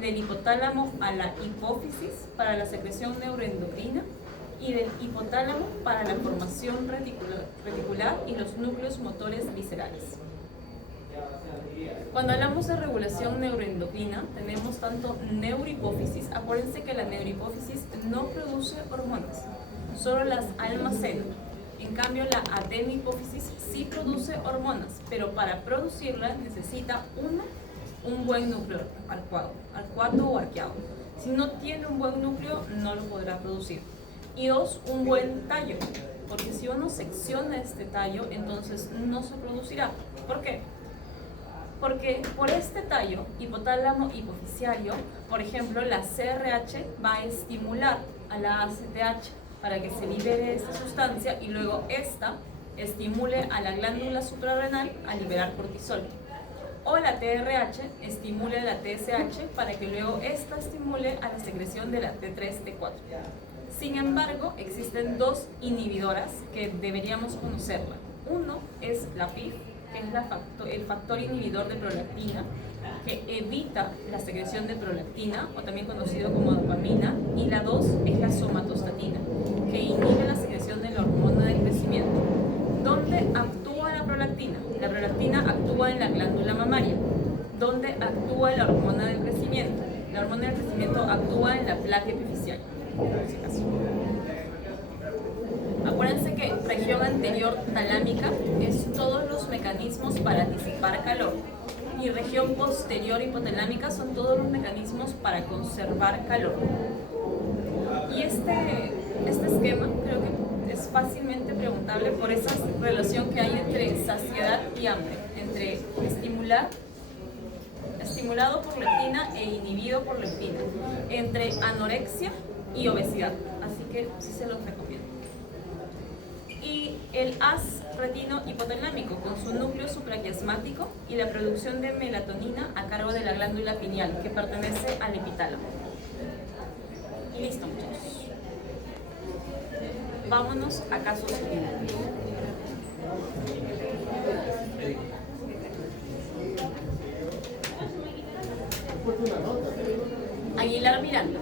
del hipotálamo a la hipófisis para la secreción neuroendocrina y del hipotálamo para la formación reticular y los núcleos motores viscerales. Cuando hablamos de regulación neuroendocrina, tenemos tanto neurohipófisis. Acuérdense que la neurohipófisis no produce hormonas, solo las almacena. En cambio, la adenohipófisis sí produce hormonas, pero para producirlas necesita un buen núcleo arcuato o arqueado. Si no tiene un buen núcleo, no lo podrá producir. Y dos, un buen tallo, porque si uno secciona este tallo, entonces no se producirá. ¿Por qué? Porque por este tallo hipotálamo hipofisiario, por ejemplo, la CRH va a estimular a la ACTH para que se libere esta sustancia y luego esta estimule a la glándula suprarrenal a liberar cortisol. O la TRH estimule a la TSH para que luego esta estimule a la secreción de la T3, T4. Sin embargo, existen dos inhibidoras que deberíamos conocerla. Uno es la PIF, que es el factor inhibidor de prolactina, que evita la secreción de prolactina, o también conocido como dopamina, y la dos es la somatostatina, que inhibe la secreción de la hormona del crecimiento. ¿Dónde actúa la prolactina? La prolactina actúa en la glándula mamaria. ¿Dónde actúa la hormona del crecimiento? La hormona del crecimiento actúa en la placa epifisial. Acuérdense que región anterior talámica es todos los mecanismos para disipar calor y región posterior hipotalámica son todos los mecanismos para conservar calor. Y este esquema creo que es fácilmente preguntable por esa relación que hay entre saciedad y hambre, entre estimulado por leptina e inhibido por leptina, entre anorexia y obesidad, así que sí se los recomiendo. Y el haz retino hipotalámico con su núcleo supraquiasmático y la producción de melatonina a cargo de la glándula pineal que pertenece al epitálamo. Y listo, muchachos. Vámonos a casos clínicos. Aguilar Miranda.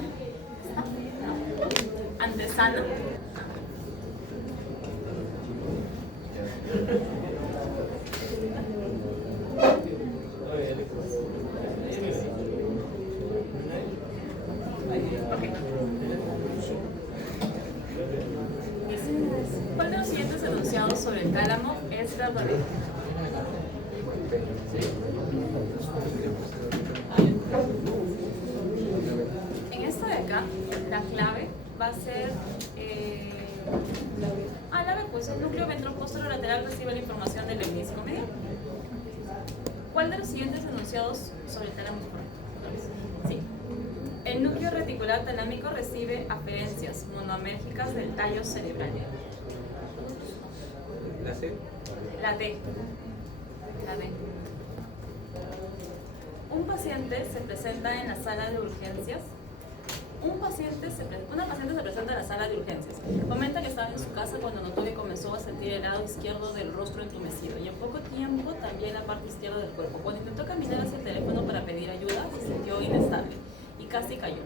Antesana. ¿Cuál de los siguientes enunciados sobre el tálamo es verdadero? En esta de acá, la clave va a ser la B, pues el núcleo ventroposterolateral recibe la información del hemisferio medial. ¿Cuál de los siguientes enunciados sobre el tálamo es correcto? Sí. El núcleo reticular talámico recibe aferencias monoamérgicas del tallo cerebral. ¿La C? La D. La D. Un paciente se presenta en la sala de urgencias. Una paciente se presenta en la sala de urgencias. Comenta que estaba en su casa cuando notó que comenzó a sentir el lado izquierdo del rostro entumecido y en poco tiempo también la parte izquierda del cuerpo. Cuando intentó caminar hacia el teléfono para pedir ayuda, se sintió inestable y casi cayó.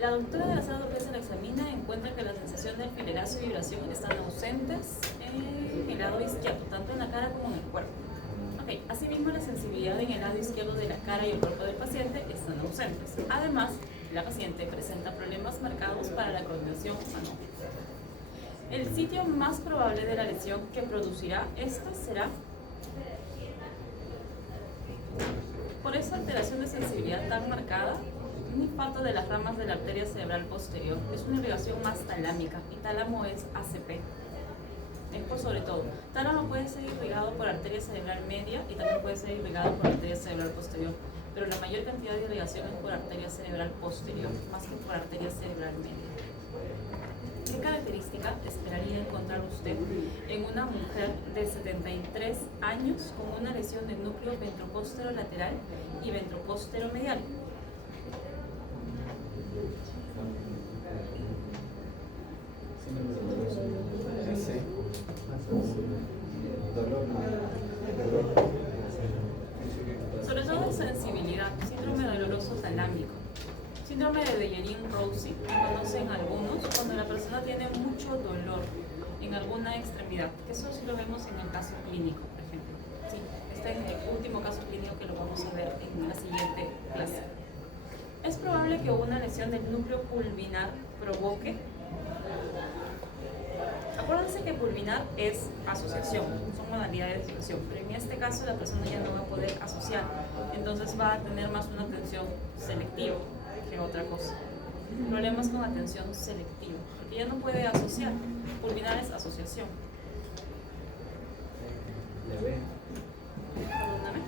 La doctora de la sala de urgencias la examina y encuentra que la sensación de alfilerazo y vibración están ausentes en el lado izquierdo, tanto en la cara como en el cuerpo. Asimismo, la sensibilidad en el lado izquierdo de la cara y el cuerpo del paciente están ausentes. Además, la paciente presenta problemas marcados para la coordinación mano. El sitio más probable de la lesión que producirá esta será por esa alteración de sensibilidad tan marcada, un infarto de las ramas de la arteria cerebral posterior. Es una irrigación más talámica y tálamo es ACP. Es por sobre todo. Tálamo puede ser irrigado por arteria cerebral media y también puede ser irrigado por arteria cerebral posterior, pero la mayor cantidad de irrigación es por arteria cerebral posterior, más que por arteria cerebral media. ¿Qué característica esperaría encontrar usted en una mujer de 73 años con una lesión del núcleo ventroposterolateral y ventroposteromedial? Sobre todo sensibilidad, síndrome doloroso talámico, síndrome de Dejerin-Roussy, conocen algunos, cuando la persona tiene mucho dolor en alguna extremidad, que eso sí lo vemos en el caso clínico, por ejemplo. Sí, este es el último caso clínico que lo vamos a ver en la siguiente clase. Es probable que una lesión del núcleo pulvinar provoque. Acuérdense que pulvinar es asociación, son modalidades de asociación, pero en este caso la persona ya no va a poder asociar, entonces va a tener más una atención selectiva que otra cosa. Problemas con atención selectiva, porque ya no puede asociar. Pulvinar es asociación. Perdóname.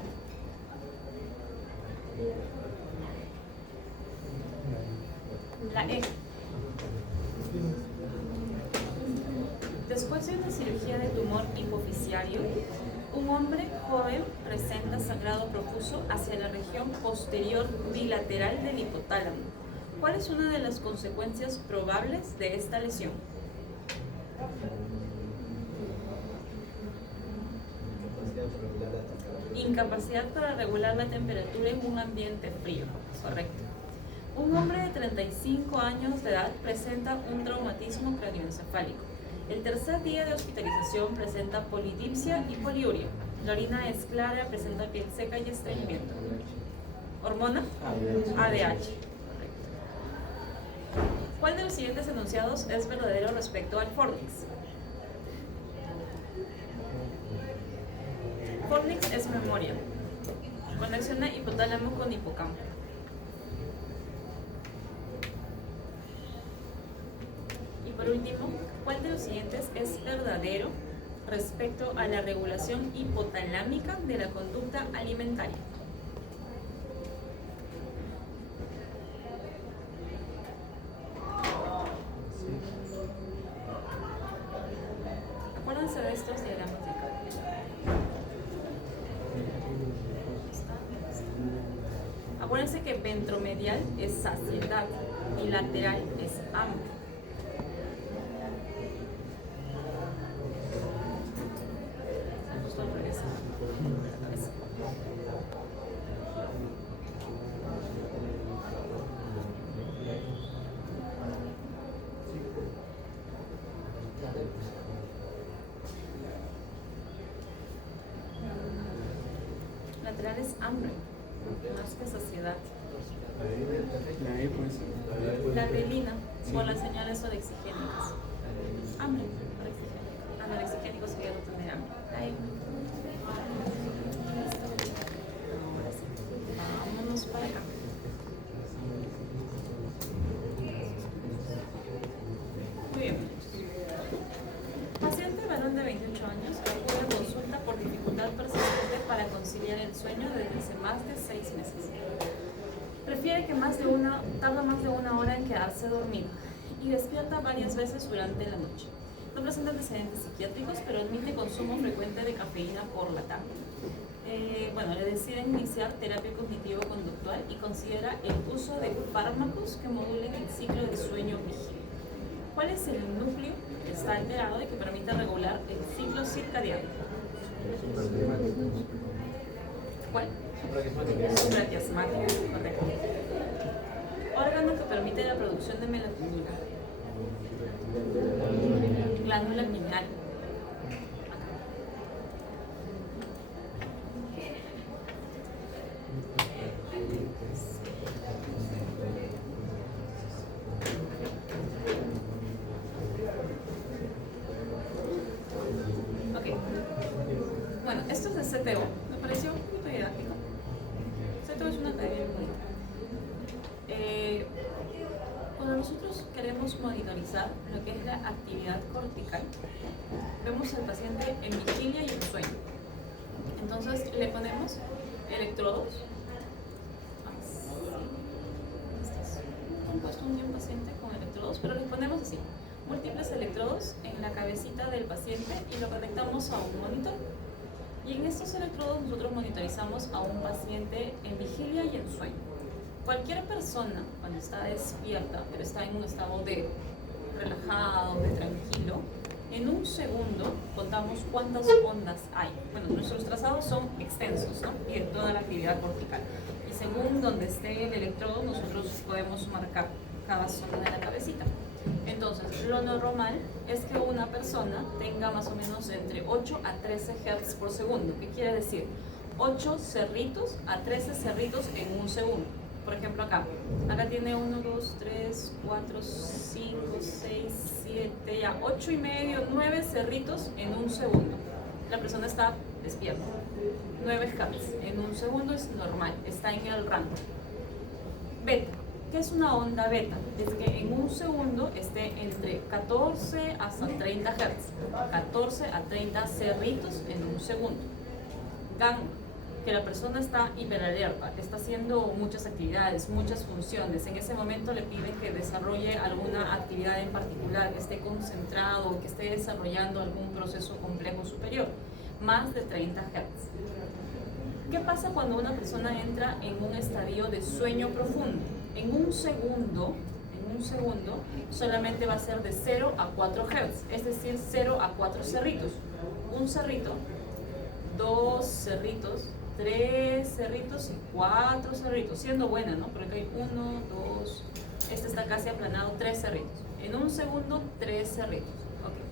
La E. Después de una cirugía de tumor hipoficiario, un hombre joven presenta sangrado profuso hacia la región posterior bilateral del hipotálamo. ¿Cuál es una de las consecuencias probables de esta lesión? Incapacidad para regular la temperatura en un ambiente frío. Correcto. Un hombre de 35 años de edad presenta un traumatismo craneoencefálico. El tercer día de hospitalización presenta polidipsia y poliuria. La orina es clara, presenta piel seca y estreñimiento. ¿Hormona? ADH. Correcto. ¿Cuál de los siguientes enunciados es verdadero respecto al fornix? Fornix es memoria. Conexiona hipotálamo con hipocampo. Y por último, ¿cuál de los siguientes es verdadero respecto a la regulación hipotalámica de la conducta alimentaria? Acuérdense de estos diagramas de acá. Acuérdense que ventromedial es saciedad y lateral es hambre. literal es hambre, más que saciedad. La E puede ser. La grelina, por las señales orexigénicas. Hambre, orexigénico. Anorexigénico sería no tener hambre. La E. Ahora sí. Vámonos para acá. Muy bien, paciente varón de 28 años acude a consulta por dificultad persistente para conciliar el sueño desde hace más de 6 meses. Prefiere que tarda más de una hora en quedarse dormido y despierta varias veces durante la noche. No presenta antecedentes psiquiátricos, pero admite consumo frecuente de cafeína por la tarde. Le deciden iniciar terapia cognitivo-conductual y considera el uso de fármacos que modulen el ciclo de sueño-vigilia. ¿Cuál es el núcleo que está alterado y que permite regular el ciclo circadiano? ¿Cuál? Supraquiasmático, correcto. Órgano que permite la producción de melatonina. Glándula pineal. Ok. Bueno, esto es de CTO. Me pareció un poquito didáctico. CTO es una academia muy bonita. Cuando nosotros queremos monitorizar lo que es la actividad cortical, vemos al paciente en vigilia y en sueño. Entonces le ponemos electrodos. Han puesto un paciente con electrodos, pero les ponemos así, múltiples electrodos en la cabecita del paciente y lo conectamos a un monitor. Y en estos electrodos nosotros monitorizamos a un paciente en vigilia y en sueño. Cualquier persona, cuando está despierta, pero está en un estado de relajado, de tranquilo, en un segundo contamos cuántas ondas hay. Bueno, nuestros trazados son extensos, ¿no? Y de toda la actividad cortical. Y según donde esté el electrodo, nosotros podemos marcar cada zona de la cabecita. Entonces, lo normal es que una persona tenga más o menos entre 8 a 13 Hz por segundo. ¿Qué quiere decir? 8 cerritos a 13 cerritos en un segundo. Por ejemplo, acá tiene 1, 2, 3, 4, 5, 6, 7, ya 8 y medio, 9 cerritos en un segundo. La persona está despierta. 9 Hz en un segundo es normal, está en el rango. Beta. ¿Qué es una onda beta? Es que en un segundo esté entre 14 hasta 30 Hz. 14 a 30 cerritos en un segundo. Gamma. Que la persona está hiperalerta, está haciendo muchas actividades, muchas funciones. En ese momento le piden que desarrolle alguna actividad en particular, que esté concentrado, que esté desarrollando algún proceso complejo superior. Más de 30 Hz. ¿Qué pasa cuando una persona entra en un estadio de sueño profundo? En un segundo solamente va a ser de 0 a 4 Hz, es decir, 0 a 4 cerritos. Un cerrito, 2 cerritos, 3 cerritos y 4 cerritos, siendo buena, ¿no? Porque hay 1, 2, este está casi aplanado, 3 cerritos. En un segundo, 3 cerritos. Okay.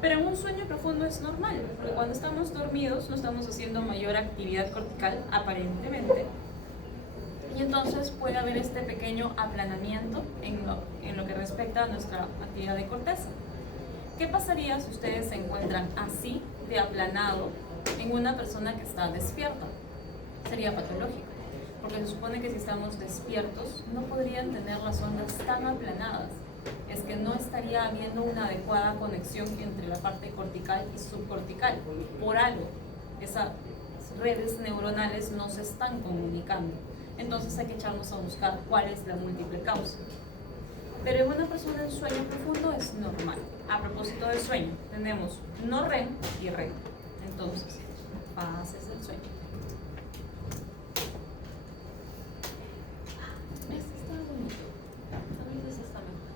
Pero en un sueño profundo es normal, porque cuando estamos dormidos no estamos haciendo mayor actividad cortical, aparentemente. Y entonces puede haber este pequeño aplanamiento en lo que respecta a nuestra actividad de corteza. ¿Qué pasaría si ustedes se encuentran así de aplanado en una persona que está despierta? Sería patológico, porque se supone que si estamos despiertos no podrían tener las ondas tan aplanadas. Es que no estaría habiendo una adecuada conexión entre la parte cortical y subcortical. Por algo, esas redes neuronales no se están comunicando. Entonces hay que echarnos a buscar cuál es la múltiple causa. Pero en una persona en sueño profundo es normal. A propósito del sueño, tenemos no REM y REM. Entonces, fases del sueño. Este está bonito. A veces está mejor.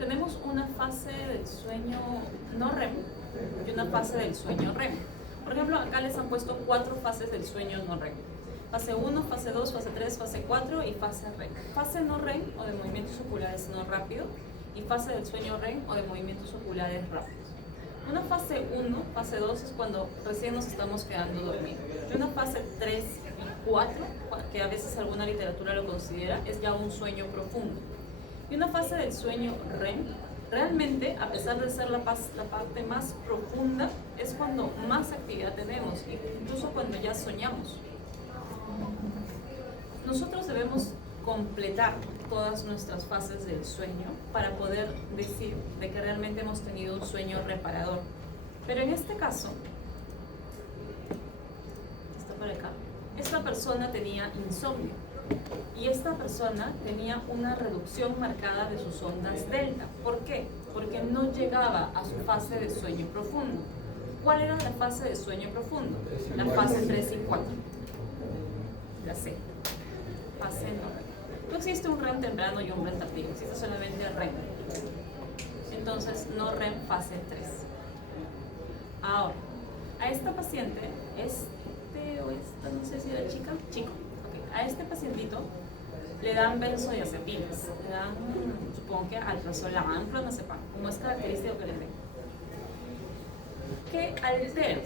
Tenemos una fase del sueño no REM y una fase del sueño REM. Por ejemplo, acá les han puesto 4 fases del sueño no REM. Fase 1, fase 2, fase 3, fase 4 y fase REM. Fase no REM o de movimientos oculares no rápidos y fase del sueño REM o de movimientos oculares rápidos. Una fase 1, fase 2 es cuando recién nos estamos quedando dormidos. Y una fase 3 y 4, que a veces alguna literatura lo considera, es ya un sueño profundo. Y una fase del sueño REM, realmente, a pesar de ser la parte más profunda, es cuando más actividad tenemos, incluso cuando ya soñamos. Nosotros debemos completar todas nuestras fases del sueño para poder decir de que realmente hemos tenido un sueño reparador. Pero en este caso, está por acá, esta persona tenía insomnio y esta persona tenía una reducción marcada de sus ondas delta. ¿Por qué? Porque no llegaba a su fase de sueño profundo. ¿Cuál era la fase de sueño profundo? La fase 3 y 4. La C. Fase no. No existe un REM temprano y un REM tardío, existe solamente REM. Entonces, no REM fase 3. Ahora, a esta paciente, no sé si era chico, okay. A este pacientito le dan benzodiazepinas, le dan, supongo que alprazolam, clonazepam, como es característico que le den. ¿Qué altera?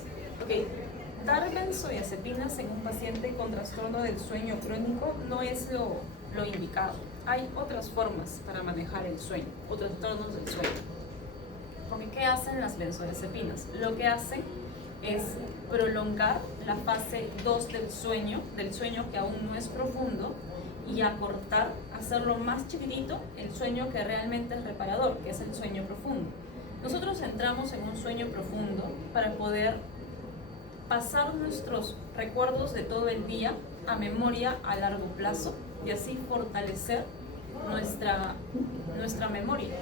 Okay. Dar benzodiazepinas en un paciente con trastorno del sueño crónico no es lo indicado. Hay otras formas para manejar el sueño, otros trastornos del sueño. Porque ¿qué hacen las benzodiazepinas? Lo que hacen es prolongar la fase 2 del sueño que aún no es profundo, y acortar, hacerlo más chiquitito el sueño que realmente es reparador, que es el sueño profundo. Nosotros entramos en un sueño profundo para poder pasar nuestros recuerdos de todo el día a memoria a largo plazo y así fortalecer nuestra memoria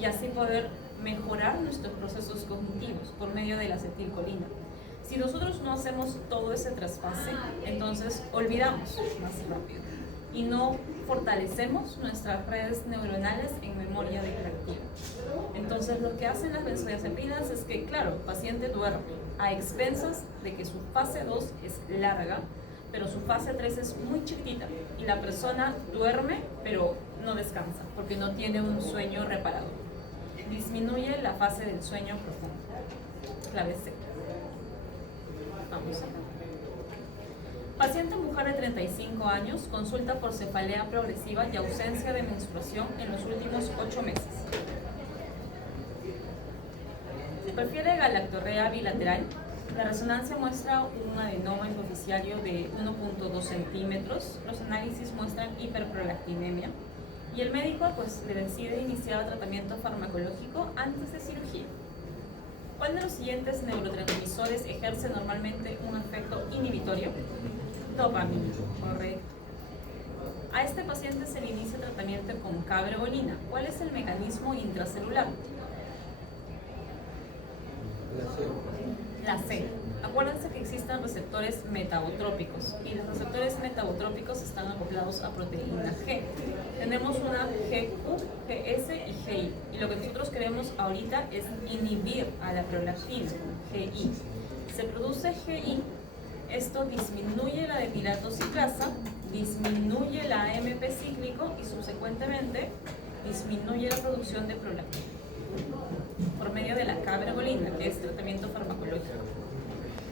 y así poder mejorar nuestros procesos cognitivos por medio de la acetilcolina. Si nosotros no hacemos todo ese traspase, entonces olvidamos más rápido y no fortalecemos nuestras redes neuronales en memoria declarativa. Entonces lo que hacen las benzodiazepinas es que, claro, el paciente duerme a expensas de que su fase 2 es larga, pero su fase 3 es muy chiquitita y la persona duerme pero no descansa porque no tiene un sueño reparador. Disminuye la fase del sueño profundo. Clave C. Vamos acá. Paciente mujer de 35 años, consulta por cefalea progresiva y ausencia de menstruación en los últimos 8 meses. Prefiere galactorrea bilateral. La resonancia muestra un adenoma hipoficiario de 1.2 centímetros. Los análisis muestran hiperprolactinemia. Y el médico le decide iniciar tratamiento farmacológico antes de cirugía. ¿Cuál de los siguientes neurotransmisores ejerce normalmente un efecto inhibitorio? Dopamina, correcto. A este paciente se le inicia tratamiento con cabergolina. ¿Cuál es el mecanismo intracelular? La C. Acuérdense que existen receptores metabotrópicos y los receptores metabotrópicos están acoplados a proteína G. Tenemos una GQ, GS y GI. Y lo que nosotros queremos ahorita es inhibir a la prolactina, GI. Se produce GI, esto disminuye la detilatociclasa, disminuye la AMP cíclico y subsecuentemente disminuye la producción de prolactina por medio de la cabergolina, que es tratamiento farmacológico.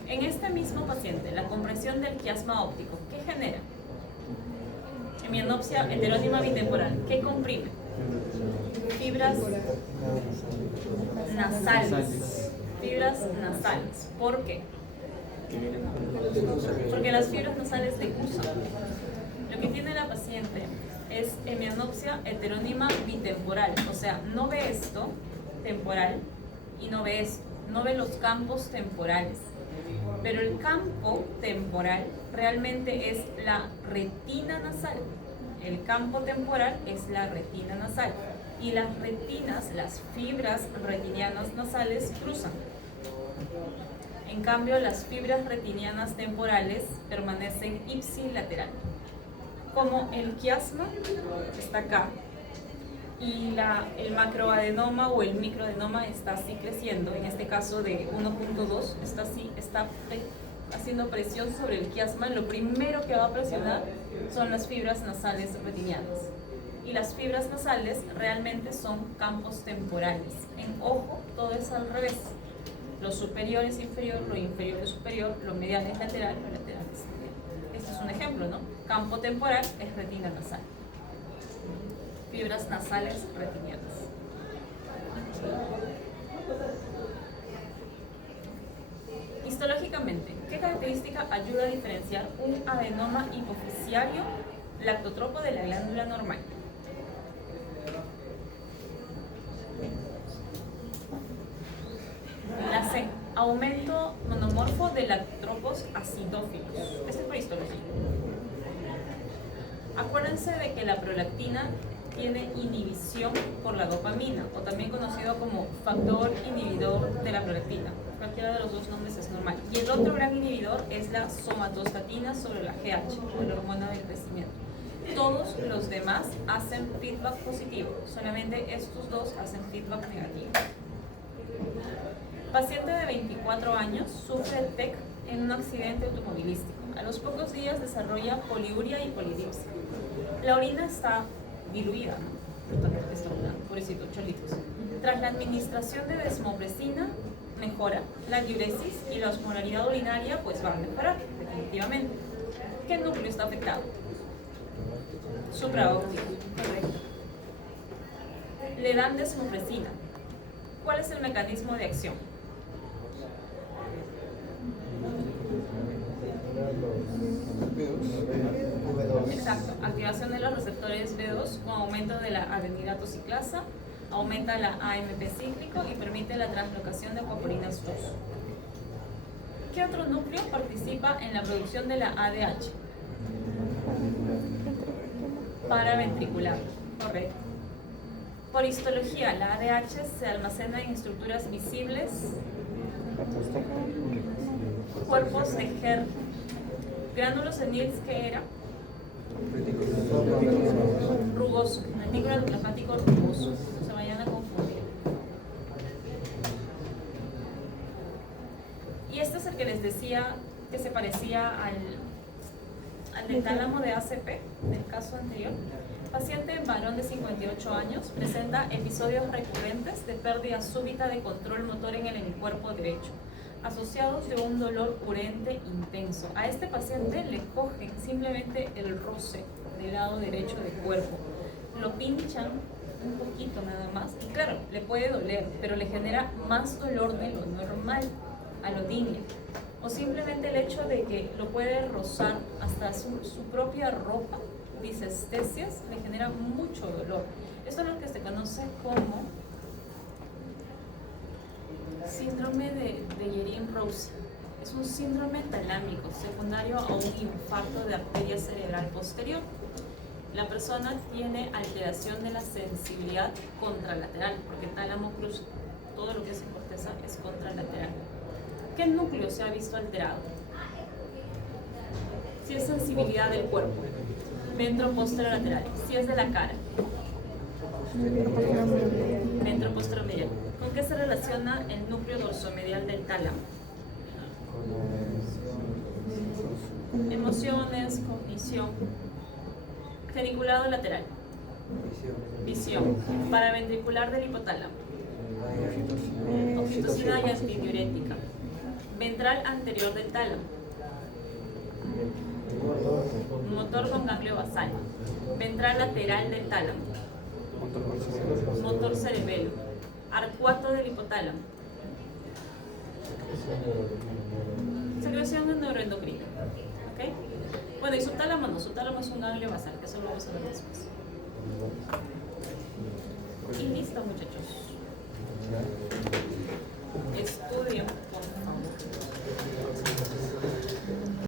En este mismo paciente, la compresión del quiasma óptico, ¿qué genera? Hemianopsia heterónima bitemporal, ¿qué comprime? Fibras nasales. Fibras nasales. ¿Por qué? Porque las fibras nasales decursan. Lo que tiene la paciente es hemianopsia heterónima bitemporal, o sea, no ve esto temporal y no ve esto, no ve los campos temporales. Pero el campo temporal realmente es la retina nasal. El campo temporal es la retina nasal. Y las retinas, las fibras retinianas nasales cruzan. En cambio, las fibras retinianas temporales permanecen ipsilateral. Como el quiasma está acá y el macroadenoma o el microadenoma está así creciendo, en este caso de 1.2, está haciendo presión sobre el quiasma, lo primero que va a presionar son las fibras nasales retinianas. Y las fibras nasales realmente son campos temporales. En ojo, todo es al revés. Lo superior es inferior, lo inferior es superior, lo medial es lateral, lo lateral es medial. Este es un ejemplo, ¿no? Campo temporal es retina nasal. Fibras nasales retinianas. Histológicamente, ¿qué característica ayuda a diferenciar un adenoma hipofisiario lactotropo de la glándula normal? La C. Aumento monomorfo de lactotropos acidófilos. Este es por histología. Acuérdense de que la prolactina tiene inhibición por la dopamina, o también conocido como factor inhibidor de la prolactina. Cualquiera de los dos nombres es normal. Y el otro gran inhibidor es la somatostatina sobre la GH, o la hormona del crecimiento. Todos los demás hacen feedback positivo, solamente estos dos hacen feedback negativo. Paciente de 24 años sufre TEC en un accidente automovilístico. A los pocos días desarrolla poliuria y polidipsia. La orina está diluida, ¿no? Está pobrecito, 8 litros. Tras la administración de desmopresina, mejora. La diuresis y la osmolaridad urinaria pues van a mejorar, definitivamente. ¿Qué núcleo está afectado? Supraóptico, correcto. Le dan desmopresina. ¿Cuál es el mecanismo de acción? Exacto, activación de los receptores B2 con aumento de la adenilato ciclasa, aumenta la AMP cíclico y permite la translocación de acuaporinas 2. ¿Qué otro núcleo participa en la producción de la ADH? Paraventricular, correcto. Por histología, la ADH se almacena en estructuras visibles, cuerpos de Her. Gránulos de Nils, ¿qué era? Rugoso, retículo endoplasmático rugoso, no se vayan a confundir. Y este es el que les decía que se parecía al del tálamo de ACP, del caso anterior. Paciente varón de 58 años presenta episodios recurrentes de pérdida súbita de control motor en el hemicuerpo derecho, asociados de un dolor urente intenso. A este paciente le cogen simplemente el roce del lado derecho del cuerpo, lo pinchan un poquito nada más y claro, le puede doler, pero le genera más dolor de lo normal, alotinia, o simplemente el hecho de que lo puede rozar hasta su propia ropa, disestesias, le genera mucho dolor. Esto es lo que se conoce como síndrome de Guerin-Rose. Es un síndrome talámico secundario a un infarto de arteria cerebral posterior. La persona tiene alteración de la sensibilidad contralateral, porque tálamo cruza, todo lo que es en corteza es contralateral. ¿Qué núcleo se ha visto alterado? Si es sensibilidad del cuerpo, ventroposterolateral. Si es de la cara, ventroposteromedial. ¿Con qué se relaciona el núcleo dorsomedial del tálamo? Emociones, cognición. Geniculado lateral. Visión. Paraventricular del hipotálamo. Oxitocina y antidiurética. Ventral anterior del tálamo. Motor con ganglio basal. Ventral lateral del tálamo. Motor cerebelo. Arcuato del hipotálamo. Secreción neuroendocrina. ¿Okay? Bueno, y subtálamo no, subtálamo es un ganglio basal, que eso lo vamos a ver después. Y listo, muchachos.